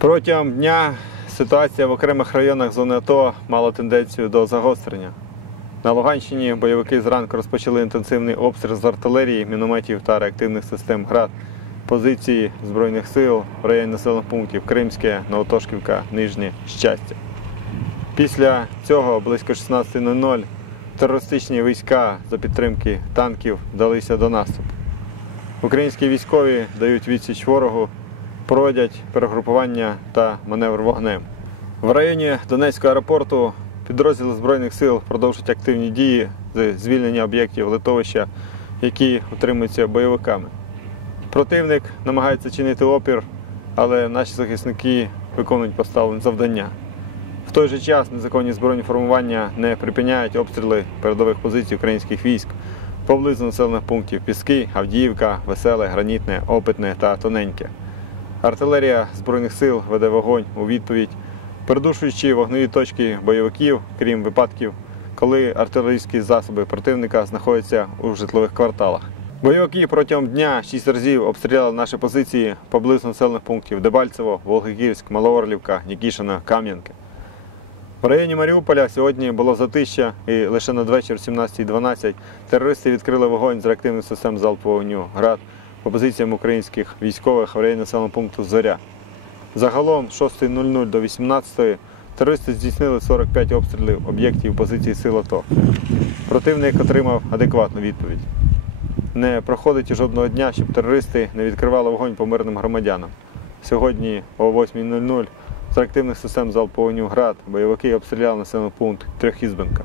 Протягом дня ситуація в окремих районах зони АТО мала тенденцію до загострення. На Луганщині бойовики зранку розпочали інтенсивний обстріл з артилерії, мінометів та реактивних систем ГРАД. Позиції Збройних сил в районі населених пунктів Кримське, Новотошківка, Нижнє, Щастя. Після цього близько 16.00 терористичні війська за підтримки танків вдалися до наступу. Українські військові дають відсіч ворогу, проводять перегрупування та маневр вогнем. В районі Донецького аеропорту підрозділи Збройних сил продовжують активні дії з звільнення об'єктів литовища, які утримуються бойовиками. Противник намагається чинити опір, але наші захисники виконують поставлені завдання. В той же час незаконні збройні формування не припиняють обстріли передових позицій українських військ поблизу населених пунктів Піски, Авдіївка, Веселе, Гранітне, Опитне та Тоненьке. Артилерія Збройних сил веде вогонь у відповідь, придушуючи вогневі точки бойовиків, крім випадків, коли артилерійські засоби противника знаходяться у житлових кварталах. Бойовики протягом дня шість разів обстріляли наші позиції поблизу населених пунктів Дебальцево, Волгогірськ, Малоорлівка, Нікішина, Кам'янки. В районі Маріуполя сьогодні було затища, і лише надвечір, 17.12, терористи відкрили вогонь з реактивних систем залпового вогню ГРАД по позиціям українських військових в районі населеного пункту Зоря. Загалом з 6.00 до 18.00 терористи здійснили 45 обстрілів об'єктів позиції сил АТО. Противник отримав адекватну відповідь. Не проходить жодного дня, щоб терористи не відкривали вогонь по мирним громадянам. Сьогодні о 8.00 з реактивних систем залпового ГРАД бойовики обстріляли населений пункт Трьохізбенка.